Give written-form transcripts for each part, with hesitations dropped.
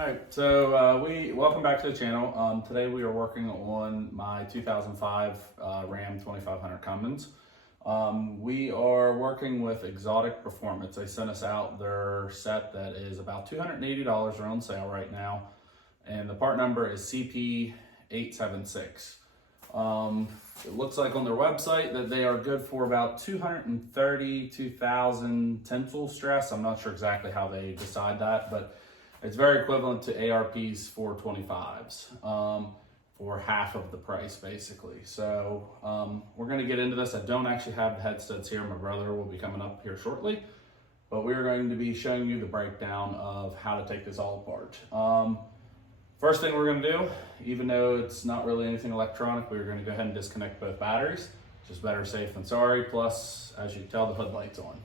Alright, so welcome back to the channel. Today we are working on my 2005 Ram 2500 Cummins. We are working with Xotic Performance. They sent us out their set that is about $280. They're on sale right now. And the part number is CP876. It looks like on their website that they are good for about 232,000 tensile stress. I'm not sure exactly how they decide that, but it's very equivalent to ARP's 425s for half of the price, basically. So we're going to get into this. I don't actually have the head studs here. My brother will be coming up here shortly, but we're going to be showing you the breakdown of how to take this all apart. First thing we're going to do, even though it's not really anything electronic, we're going to go ahead and disconnect both batteries. Just better safe than sorry. Plus, as you can tell, the hood light's on.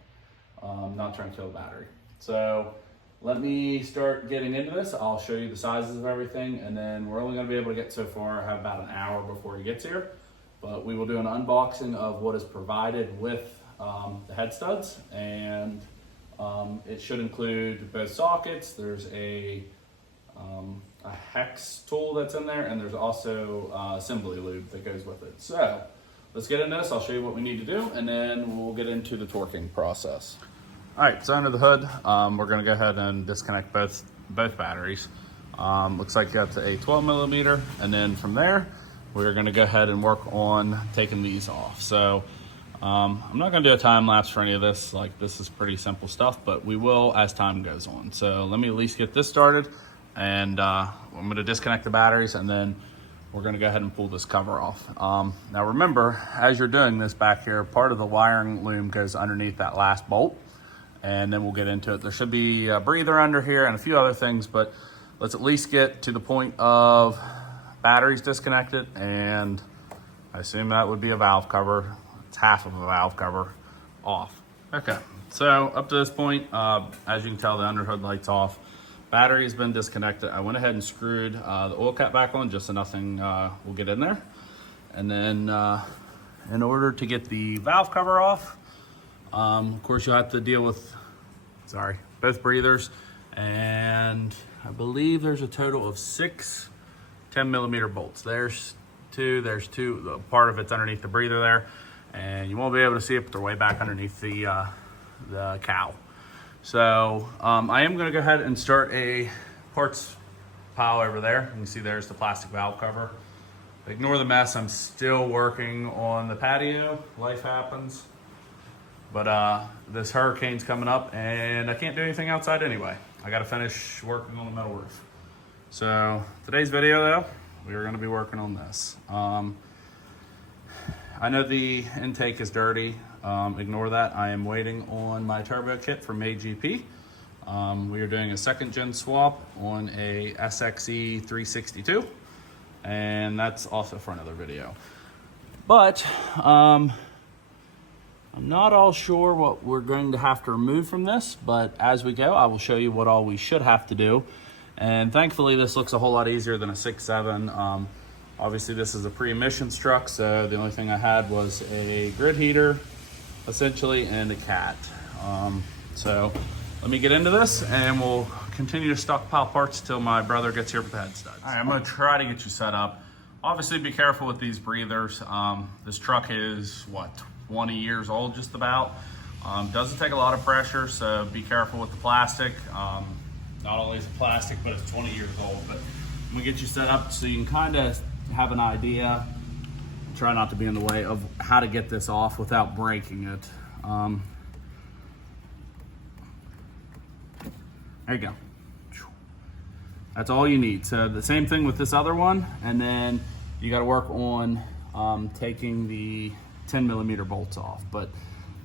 Not trying to kill the battery. So let me start getting into this. I'll show you the sizes of everything, and then we're only going to be able to get so far. I have about an hour before he gets here, but we will do an unboxing of what is provided with the head studs, and it should include both sockets. There's a hex tool that's in there, and there's also assembly lube that goes with it. So let's get into this. I'll show you what we need to do, and then we'll get into the torquing process. All right, so under the hood, we're gonna go ahead and disconnect both batteries. Looks like you have a 12 millimeter, and then from there, we're gonna go ahead and work on taking these off. So I'm not gonna do a time lapse for any of this. Like, this is pretty simple stuff, but we will as time goes on. So let me at least get this started, and I'm gonna disconnect the batteries, and then we're gonna go ahead and pull this cover off. Now remember, as you're doing this back here, part of the wiring loom goes underneath that last bolt, and then we'll get into it. There should be a breather under here and a few other things, but let's at least get to the point of batteries disconnected, and I assume that would be a valve cover. It's half of a valve cover off. Okay, so up to this point, as you can tell, the underhood light's off. Battery's been disconnected. I went ahead and screwed the oil cap back on just so nothing will get in there. And then in order to get the valve cover off, of course you'll have to deal with, both breathers. And I believe there's a total of 6 10 millimeter bolts. There's two, part of it's underneath the breather there. And you won't be able to see it, but they're way back underneath the cowl. So I am gonna go ahead and start a parts pile over there. You can see there's the plastic valve cover. Ignore the mess, I'm still working on the patio. Life happens. But this hurricane's coming up, and I can't do anything outside anyway. I gotta finish working on the metal roof. So today's video though, we are gonna be working on this. I know the intake is dirty. Ignore that. I am waiting on my turbo kit from AGP. We are doing a 2nd gen swap on a SXE 362, and that's also for another video. But I'm not all sure what we're going to have to remove from this, but as we go, I will show you what all we should have to do. And thankfully, this looks a whole lot easier than a 6.7. Obviously, this is a pre-emissions truck, so the only thing I had was a grid heater, essentially, and a cat. So let me get into this, and we'll continue to stockpile parts till my brother gets here with the head studs. All right, I'm gonna try to get you set up. Obviously, be careful with these breathers. This truck is, what, 20 years old, just about. Doesn't take a lot of pressure, so be careful with the plastic. Not only is it plastic, but it's 20 years old. But I'm gonna get you set up so you can kind of have an idea. Try not to be in the way of how to get this off without breaking it. There you go. That's all you need. So the same thing with this other one, and then you got to work on taking the 10 millimeter bolts off. But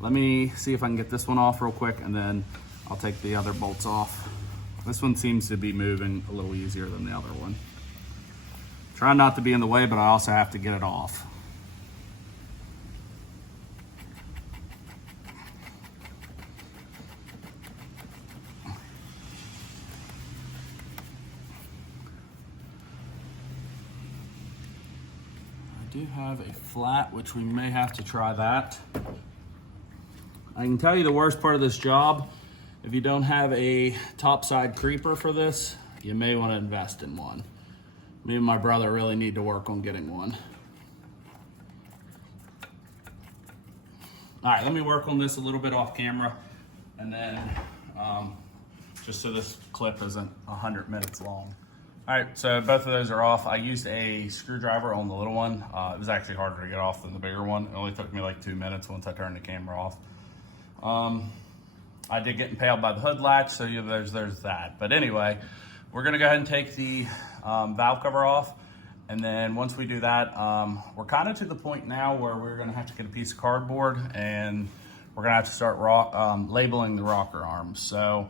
let me see if I can get this one off real quick, and then I'll take the other bolts off. This one seems to be moving a little easier than the other one. Try not to be in the way, but I also have to get it off. I do have a flat, which we may have to try that. I can tell you the worst part of this job, if you don't have a topside creeper for this, you may want to invest in one. Me and my brother really need to work on getting one. All right, let me work on this a little bit off camera, and then just so this clip isn't 100 minutes long. All right, so both of those are off. I used a screwdriver on the little one. It was actually harder to get off than the bigger one. It only took me like 2 minutes once I turned the camera off. I did get impaled by the hood latch, so there's that. But anyway, we're gonna go ahead and take the valve cover off. And then once we do that, we're kind of to the point now where we're gonna have to get a piece of cardboard and we're gonna have to start labeling the rocker arms. So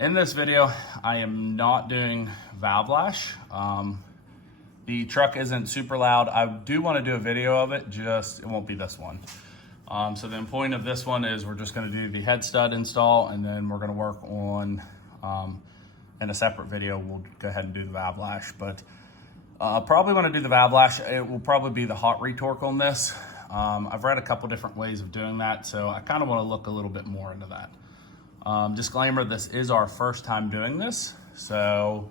in this video, I am not doing valve lash. The truck isn't super loud. I do wanna do a video of it, it won't be this one. So the point of this one is we're just gonna do the head stud install, and then we're gonna work on, in a separate video, we'll go ahead and do the valve lash. But probably when I do the valve lash, it will probably be the hot retorque on this. I've read a couple different ways of doing that, so I kind of want to look a little bit more into that. Disclaimer, this is our first time doing this, so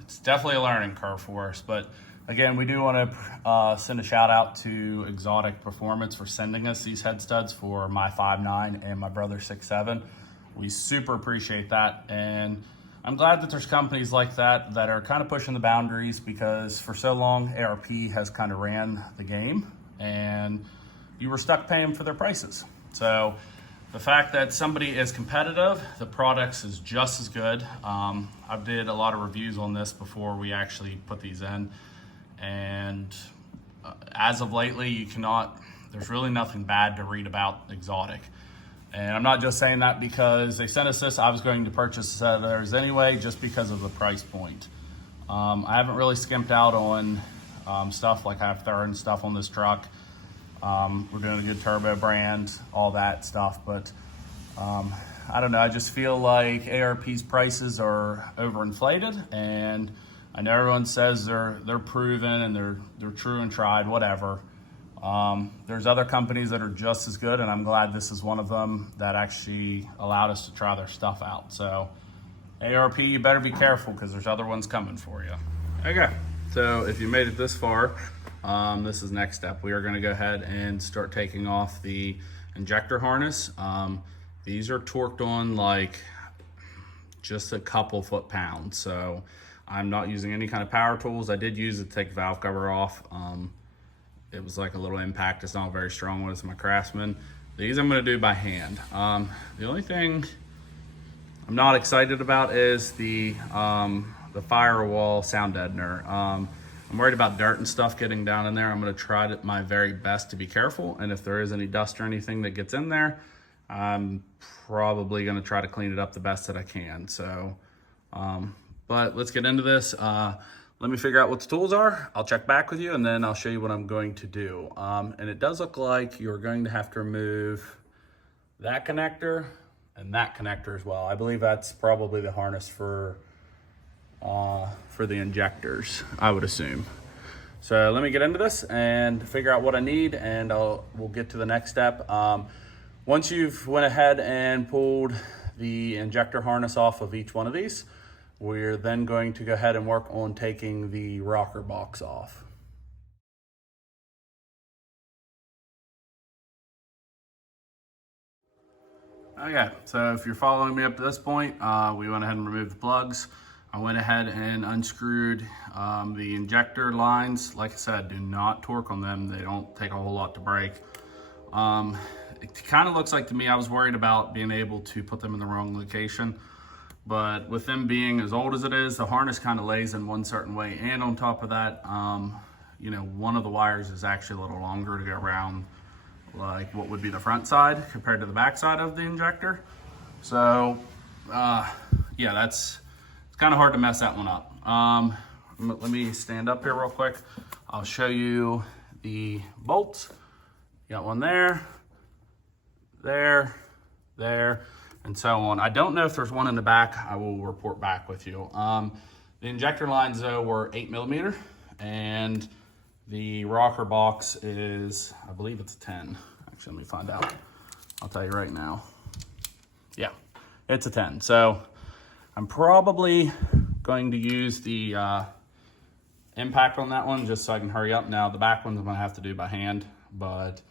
it's definitely a learning curve for us. But again, we do want to send a shout out to Xotic Performance for sending us these head studs for my 5'9" and my brother 6'7". We super appreciate that, and I'm glad that there's companies like that that are kind of pushing the boundaries, because for so long ARP has kind of ran the game and you were stuck paying for their prices. So the fact that somebody is competitive, the products is just as good. I did a lot of reviews on this before we actually put these in, and as of lately, there's really nothing bad to read about Xotic. And I'm not just saying that because they sent us this. I was going to purchase a set of theirs anyway, just because of the price point. I haven't really skimped out on stuff like I have Thurn stuff on this truck. We're doing a good turbo brand, all that stuff. But I don't know, I just feel like ARP's prices are overinflated, and I know everyone says they're proven and they're true and tried, whatever. There's other companies that are just as good, and I'm glad this is one of them that actually allowed us to try their stuff out. So ARP, you better be careful, because there's other ones coming for you. Okay, so if you made it this far, this is next step. We are going to go ahead and start taking off the injector harness. These are torqued on like just a couple foot-pounds, so I'm not using any kind of power tools. I did use it to take the valve cover off. It was like a little impact. It's not a very strong one. It's my Craftsman. These I'm going to do by hand. The only thing I'm not excited about is the firewall sound deadener. I'm worried about dirt and stuff getting down in there. I'm going to try my very best to be careful, and if there is any dust or anything that gets in there, I'm probably going to try to clean it up the best that I can. So, but let's get into this. Let me figure out what the tools are. I'll check back with you, and then I'll show you what I'm going to do. And it does look like you're going to have to remove that connector and that connector as well. I believe that's probably the harness for the injectors, I would assume. So let me get into this and figure out what I need, and we'll get to the next step. Once you've went ahead and pulled the injector harness off of each one of these, we're then going to go ahead and work on taking the rocker box off. Okay, so if you're following me up to this point, we went ahead and removed the plugs. I went ahead and unscrewed the injector lines. Like I said, do not torque on them. They don't take a whole lot to break. It kind of looks like to me, I was worried about being able to put them in the wrong location. But with them being as old as it is, the harness kind of lays in one certain way. And on top of that, you know, one of the wires is actually a little longer to go around like what would be the front side compared to the back side of the injector. So yeah, it's kind of hard to mess that one up. Let me stand up here real quick. I'll show you the bolts. Got one there, and so on. I don't know if there's one in the back. I will report back with you. The injector lines though were 8mm, and the rocker box is, I believe it's a 10. Actually, let me find out. I'll tell you right now. Yeah, it's a 10. So I'm probably going to use the impact on that one just so I can hurry up. Now the back ones I'm gonna have to do by hand, but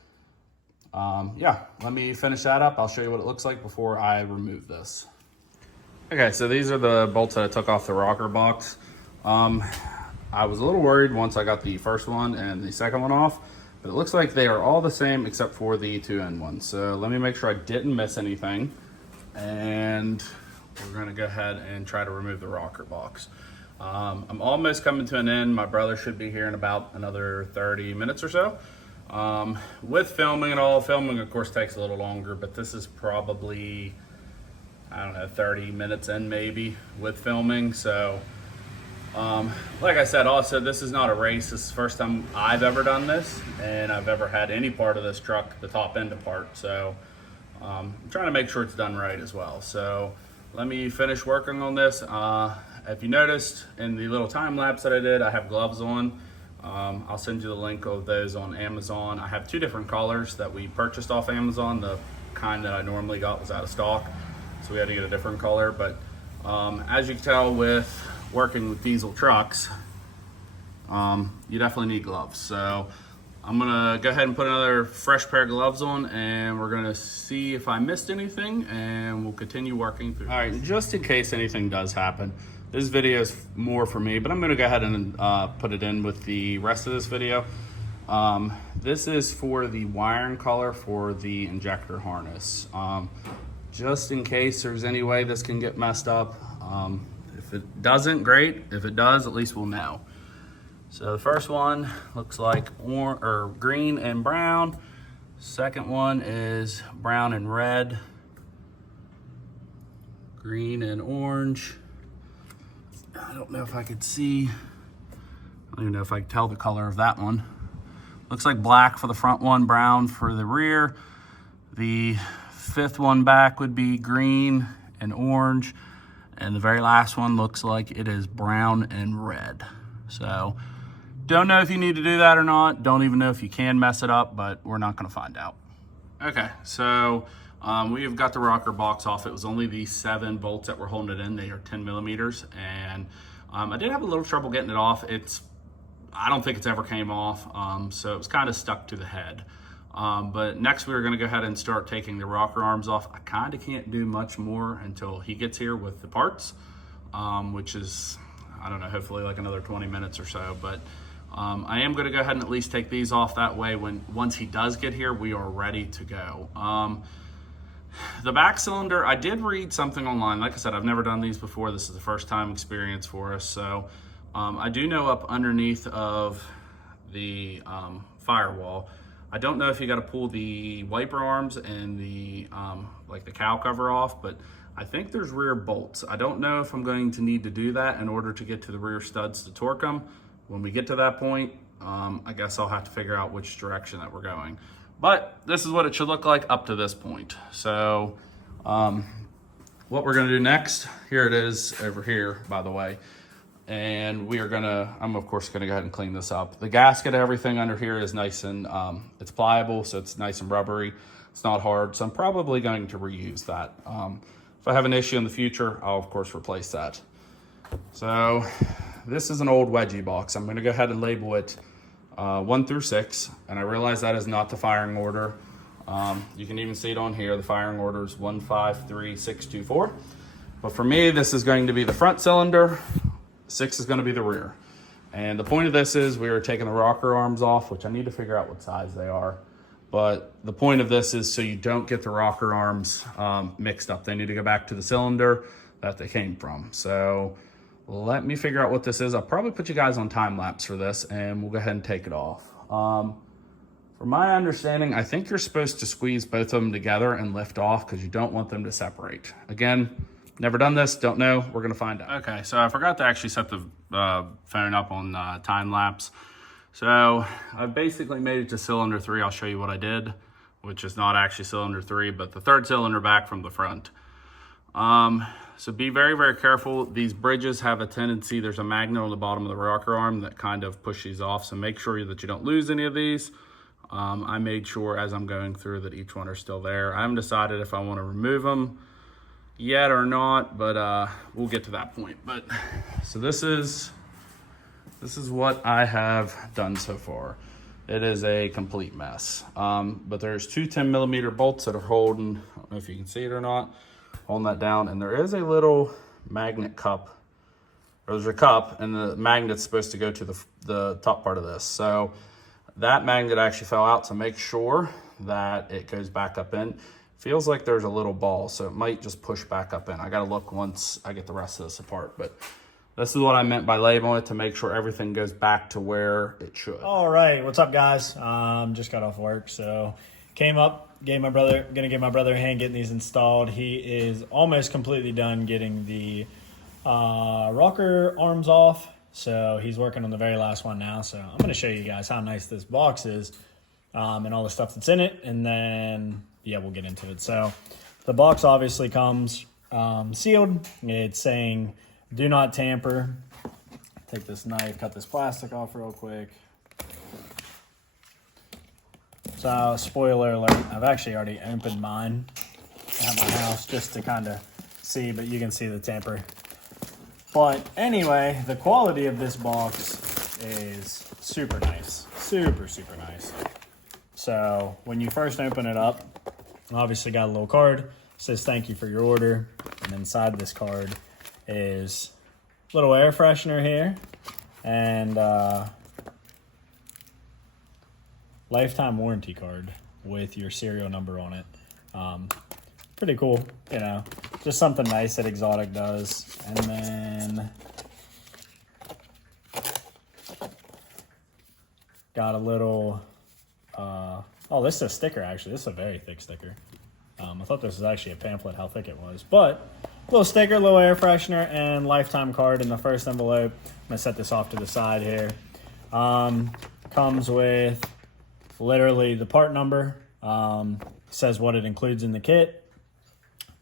yeah, let me finish that up. I'll show you what it looks like before I remove this. Okay, so these are the bolts that I took off the rocker box. I was a little worried once I got the first one and the second one off, but it looks like they are all the same except for the two end ones. So let me make sure I didn't miss anything, and we're gonna go ahead and try to remove the rocker box. I'm almost coming to an end. My brother should be here in about another 30 minutes or so. With filming and all, filming of course takes a little longer, but this is probably, I don't know, 30 minutes in maybe with filming. So like I said, also this is not a race. This is the first time I've ever done this, and I've ever had any part of this truck, the top end apart. So I'm trying to make sure it's done right as well. So let me finish working on this. If you noticed in the little time lapse that I did, I have gloves on. I'll send you the link of those on Amazon. I have two different colors that we purchased off Amazon. The kind that I normally got was out of stock, so we had to get a different color. But as you can tell with working with diesel trucks, you definitely need gloves. So I'm gonna go ahead and put another fresh pair of gloves on, and we're gonna see if I missed anything, and we'll continue working through. All right, just in case anything does happen, this video is more for me, but I'm gonna go ahead and put it in with the rest of this video. This is for the wiring color for the injector harness. Just in case there's any way this can get messed up. If it doesn't, great. If it does, at least we'll know. So the first one looks like green and brown. Second one is brown and red. Green and orange. I don't know if I could see. I don't even know if I can tell the color of that one. Looks like black for the front one, brown for the rear. The fifth one back would be green and orange. And the very last one looks like it is brown and red. So don't know if you need to do that or not. Don't even know if you can mess it up, but we're not gonna find out. Okay, so we have got the rocker box off. It was only the 7 bolts that were holding it in. They are 10 millimeters. And I did have a little trouble getting it off. I don't think it's ever came off. So it was kind of stuck to the head. But next we're gonna go ahead and start taking the rocker arms off. I kind of can't do much more until he gets here with the parts, which is, I don't know, hopefully like another 20 minutes or so. But I am gonna go ahead and at least take these off. That way once he does get here, we are ready to go. The back cylinder, I did read something online. Like I said, I've never done these before. This is the first time experience for us. So I do know up underneath of the firewall, I don't know if you got to pull the wiper arms and the like the cowl cover off, but I think there's rear bolts. I don't know if I'm going to need to do that in order to get to the rear studs to torque them. When we get to that point, I guess I'll have to figure out which direction that we're going. But this is what it should look like up to this point. So what we're gonna do next, here it is over here, by the way. And I'm of course gonna go ahead and clean this up. The gasket, everything under here is nice and it's pliable, so it's nice and rubbery. It's not hard, so I'm probably going to reuse that. If I have an issue in the future, I'll of course replace that. So this is an old wedgie box. I'm gonna go ahead and label it 1 through 6, and I realize that is not the firing order. You can even see it on here. The firing order is 1, 5, 3, 6, 2, 4. But for me, this is going to be the front cylinder. 6 is going to be the rear. And the point of this is we are taking the rocker arms off, which I need to figure out what size they are. But the point of this is so you don't get the rocker arms mixed up. They need to go back to the cylinder that they came from. So let me figure out what this is. I'll probably put you guys on time lapse for this, and we'll go ahead and take it off. From my understanding, I think you're supposed to squeeze both of them together and lift off because you don't want them to separate. Again, never done this, don't know. We're gonna find out. Okay, so I forgot to actually set the phone up on time lapse. So I've basically made it to cylinder 3. I'll show you what I did, which is not actually cylinder 3, but the 3rd cylinder back from the front. So be very, very careful. These bridges have a tendency, there's a magnet on the bottom of the rocker arm that kind of pushes these off. So make sure that you don't lose any of these. I made sure as I'm going through that each one are still there. I haven't decided if I want to remove them yet or not, but we'll get to that point. But so this is what I have done so far. It is a complete mess. But there's two 10mm bolts that are holding, I don't know if you can see it or not, holding that down. And there is a little magnet cup, or there's a cup, and the magnet's supposed to go to the top part of this. So that magnet actually fell out, so make sure that it goes back up in. Feels like there's a little ball, so it might just push back up in. I gotta look once I get the rest of this apart, but this is what I meant by labeling it, to make sure everything goes back to where it should. All right, what's up, guys? Just got off work, so came up, gonna give my brother a hand getting these installed. He is almost completely done getting the rocker arms off, so he's working on the very last one now. So I'm gonna show you guys how nice this box is, and all the stuff that's in it, and then yeah, we'll get into it. So the box obviously comes sealed. It's saying do not tamper. Take this knife, cut this plastic off real quick. So spoiler alert, I've actually already opened mine at my house just to kind of see, but you can see the tamper. But anyway, the quality of this box is super nice, super nice. So when you first open it up, obviously got a little card, it says thank you for your order, and inside this card is a little air freshener here and lifetime warranty card with your serial number on it. Pretty cool, you know, just something nice that Xotic does. And then got a little oh, this is a sticker. Actually, this is a very thick sticker. I thought this was actually a pamphlet, how thick it was. But little sticker, little air freshener, and lifetime card in the first envelope. I'm gonna set this off to the side here. Comes with literally the part number, says what it includes in the kit,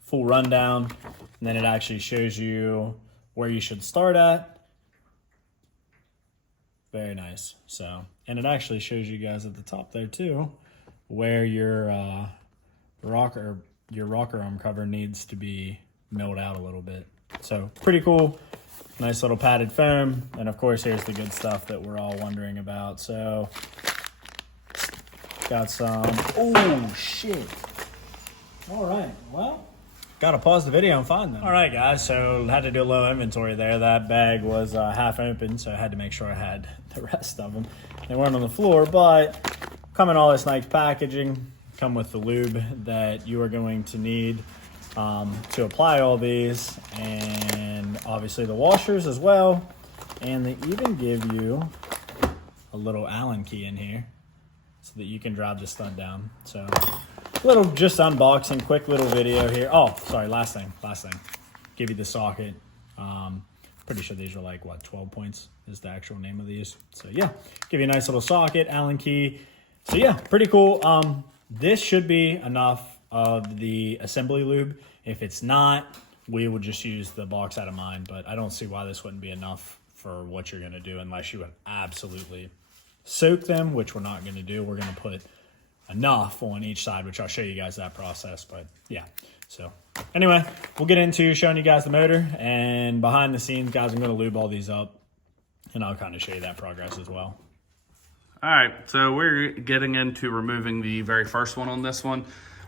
full rundown, and then it actually shows you where you should start at. Very nice. So, and it actually shows you guys at the top there too, where your rocker arm cover needs to be milled out a little bit. So pretty cool. Nice little padded foam. And of course, here's the good stuff that we're all wondering about. So got some, oh shit. All right, well, gotta pause the video and find them. All right, guys, so had to do a little inventory there. That bag was half open, so I had to make sure I had the rest of them. They weren't on the floor, but come in all this nice packaging. Come with the lube that you are going to need to apply all these, and obviously the washers as well. And they even give you a little Allen key in here so that you can drive the stud down. So little just unboxing, quick little video here. Oh, sorry, last thing. Give you the socket. Pretty sure these are like, what, 12 points is the actual name of these. So yeah, give you a nice little socket, Allen key. So yeah, pretty cool. This should be enough of the assembly lube. If it's not, we will just use the box out of mine, but I don't see why this wouldn't be enough for what you're gonna do unless you would absolutely soak them, which we're not gonna do. We're gonna put enough on each side, which I'll show you guys that process, but yeah. So anyway, we'll get into showing you guys the motor, and behind the scenes, guys, I'm gonna lube all these up and I'll kind of show you that progress as well. All right, so we're getting into removing the very first one on this one.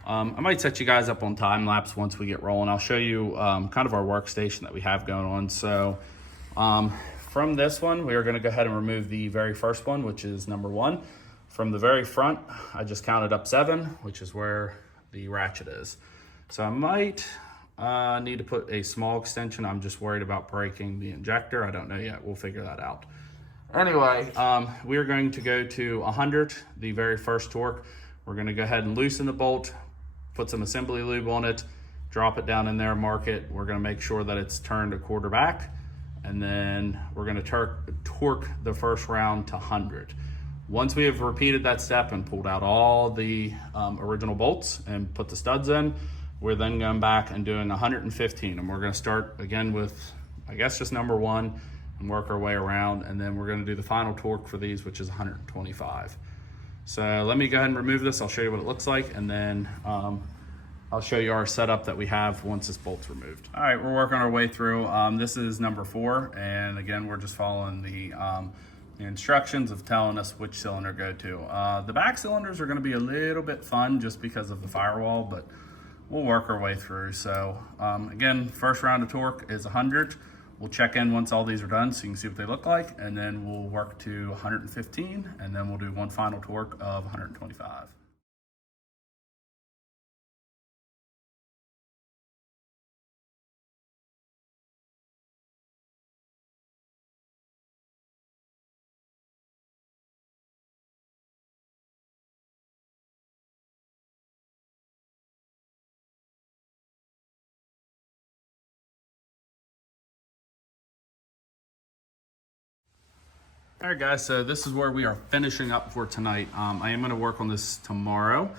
I might set you guys up on time lapse once we get rolling. I'll show you kind of our workstation that we have going on. So from this one, we are gonna go ahead and remove the very first one, which is number 1. From the very front, I just counted up 7, which is where the ratchet is. So I might need to put a small extension. I'm just worried about breaking the injector. I don't know yet, we'll figure that out. Anyway, we are going to go to 100, the very first torque. We're gonna go ahead and loosen the bolt, put some assembly lube on it, drop it down in there, mark it. We're gonna make sure that it's turned a quarter back, and then we're gonna torque the first round to 100. Once we have repeated that step and pulled out all the original bolts and put the studs in, we're then going back and doing 115. And we're gonna start again with, I guess, just number 1 and work our way around. And then we're gonna do the final torque for these, which is 125. So let me go ahead and remove this. I'll show you what it looks like, and then I'll show you our setup that we have once this bolt's removed. All right, we're working our way through. This is number 4, and again, we're just following the instructions of telling us which cylinder to go to. The back cylinders are gonna be a little bit fun just because of the firewall, but we'll work our way through. So again, first round of torque is 100. We'll check in once all these are done so you can see what they look like, and then we'll work to 115, and then we'll do one final torque of 125. All right, guys, so this is where we are finishing up for tonight. I am gonna work on this tomorrow.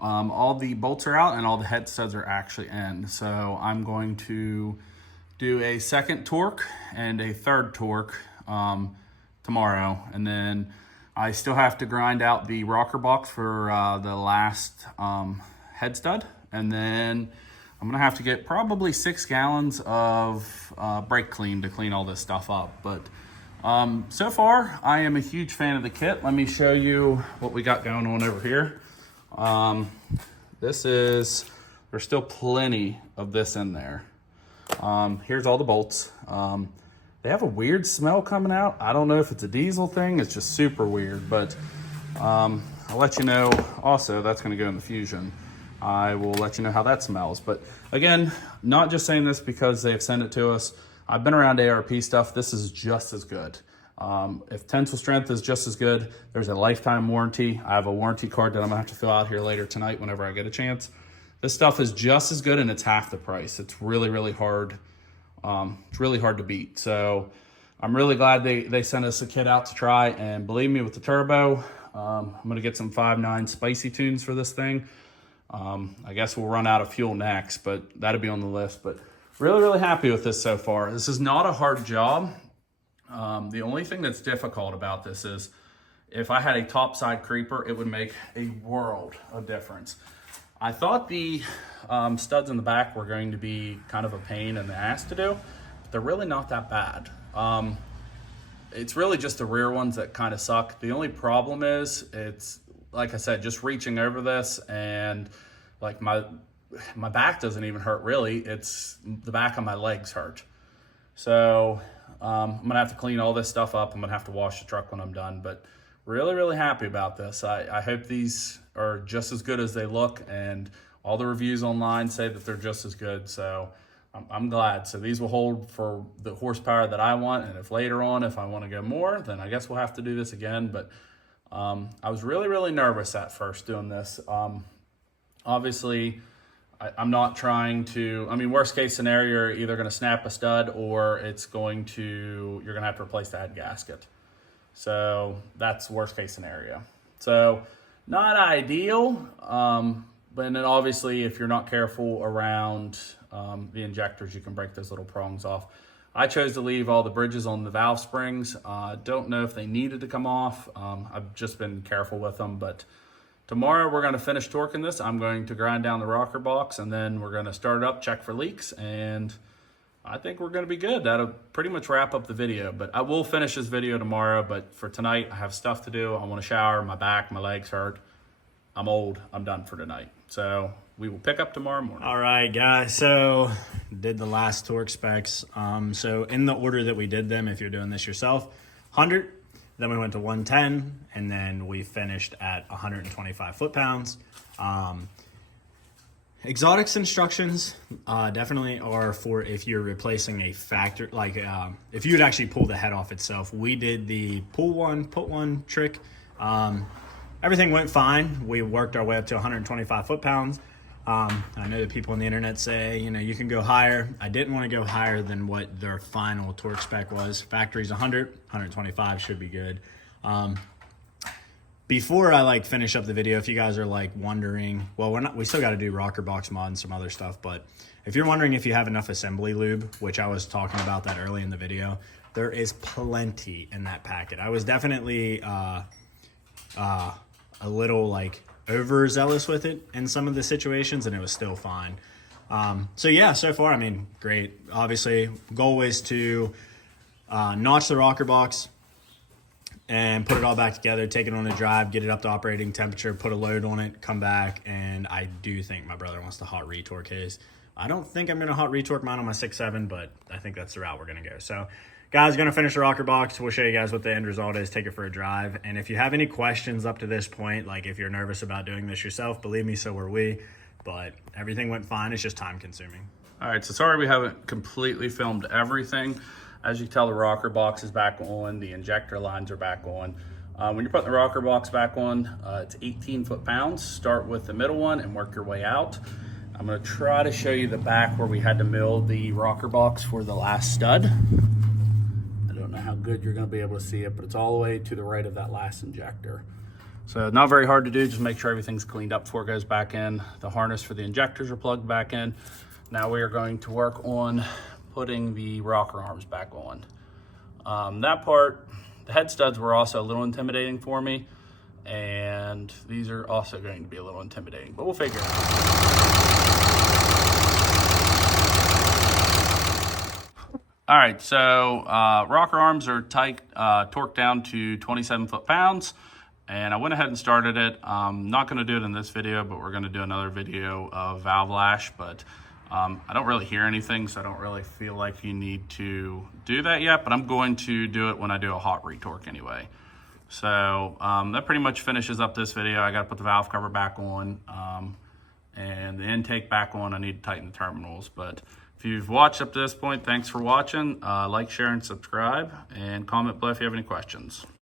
All the bolts are out and all the head studs are actually in. So I'm going to do a second torque and a third torque tomorrow. And then I still have to grind out the rocker box for the last head stud. And then I'm gonna have to get probably 6 gallons of brake clean to clean all this stuff up. But so far, I am a huge fan of the kit. Let me show you what we got going on over here. There's still plenty of this in there. Here's all the bolts. They have a weird smell coming out. I don't know if it's a diesel thing. It's just super weird, but I'll let you know. Also, that's gonna go in the Fusion. I will let you know how that smells. But again, not just saying this because they've sent it to us. I've been around ARP stuff. This is just as good. If tensile strength is just as good, there's a lifetime warranty. I have a warranty card that I'm gonna have to fill out here later tonight whenever I get a chance. This stuff is just as good and it's half the price. It's really, really hard. It's really hard to beat. So I'm really glad they sent us a kit out to try, and believe me, with the turbo, I'm gonna get some 5.9 spicy tunes for this thing. I guess we'll run out of fuel next, but that'll be on the list. But really, really happy with this so far. This is not a hard job. The only thing that's difficult about this is if I had a topside creeper, it would make a world of difference. I thought the studs in the back were going to be kind of a pain in the ass to do, but they're really not that bad. It's really just the rear ones that kind of suck. The only problem is it's, like I said, just reaching over this, and like my back doesn't even hurt really. It's the back of my legs hurt. So I'm gonna have to clean all this stuff up. I'm gonna have to wash the truck when I'm done, but really, really happy about this. I hope these are just as good as they look, and all the reviews online say that they're just as good. So I'm glad. So these will hold for the horsepower that I want. And if later on, if I want to go more, then I guess we'll have to do this again. But I was really, really nervous at first doing this. Obviously, I'm not trying to, I mean, worst case scenario, you're either going to snap a stud or you're going to have to replace the head gasket. So that's worst case scenario. So not ideal. But then obviously if you're not careful around the injectors, you can break those little prongs off. I chose to leave all the bridges on the valve springs. Don't know if they needed to come off. I've just been careful with them, but tomorrow we're going to finish torquing this. I'm going to grind down the rocker box, and then we're going to start it up, check for leaks, and I think we're going to be good. That'll pretty much wrap up the video, but I will finish this video tomorrow. But for tonight, I have stuff to do. I want to shower. My back, my legs hurt. I'm old. I'm done for tonight. So we will pick up tomorrow morning. All right, guys. So did the last torque specs. So in the order that we did them, if you're doing this yourself, 100, then we went to 110, and then we finished at 125 foot-pounds. Xotic's instructions definitely are for if you're replacing a factor, like if you'd actually pull the head off itself. We did the pull one, put one trick. Everything went fine. We worked our way up to 125 foot-pounds. I know that people on the internet say, you know, you can go higher. I didn't want to go higher than what their final torque spec was. Factory's 100, 125 should be good. Before I finish up the video, if you guys are wondering, well, we still got to do rocker box mod and some other stuff, but if you're wondering if you have enough assembly lube, which I was talking about that early in the video, there is plenty in that packet. I was definitely a little overzealous with it in some of the situations, and it was still fine. So yeah, so far, I mean, great. Obviously, goal is to notch the rocker box and put it all back together, take it on a drive, get it up to operating temperature, put a load on it, come back, and I do think my brother wants to hot retorque his. I don't think I'm going to hot retorque mine on my 6.7, but I think that's the route we're going to go. So, guys, going to finish the rocker box. We'll show you guys what the end result is, take it for a drive. And if you have any questions up to this point, like if you're nervous about doing this yourself, believe me, so were we. But everything went fine. It's just time consuming. All right, so sorry we haven't completely filmed everything. As you can tell, the rocker box is back on. The injector lines are back on. When you're putting the rocker box back on, it's 18 foot-pounds. Start with the middle one and work your way out. I'm gonna try to show you the back where we had to mill the rocker box for the last stud. I don't know how good you're gonna be able to see it, but it's all the way to the right of that last injector. So not very hard to do, just make sure everything's cleaned up before it goes back in. The harness for the injectors are plugged back in. Now we are going to work on putting the rocker arms back on. That part, the head studs were also a little intimidating for me, and these are also going to be a little intimidating, but we'll figure it out. All right, so rocker arms are tight, torqued down to 27 foot-pounds, and I went ahead and started it. I'm not gonna do it in this video, but we're gonna do another video of valve lash, but I don't really hear anything, so I don't really feel like you need to do that yet, but I'm going to do it when I do a hot retorque anyway. So that pretty much finishes up this video. I gotta put the valve cover back on and the intake back on. I need to tighten the terminals, but if you've watched up to this point, thanks for watching. Like, share, and subscribe, and comment below if you have any questions.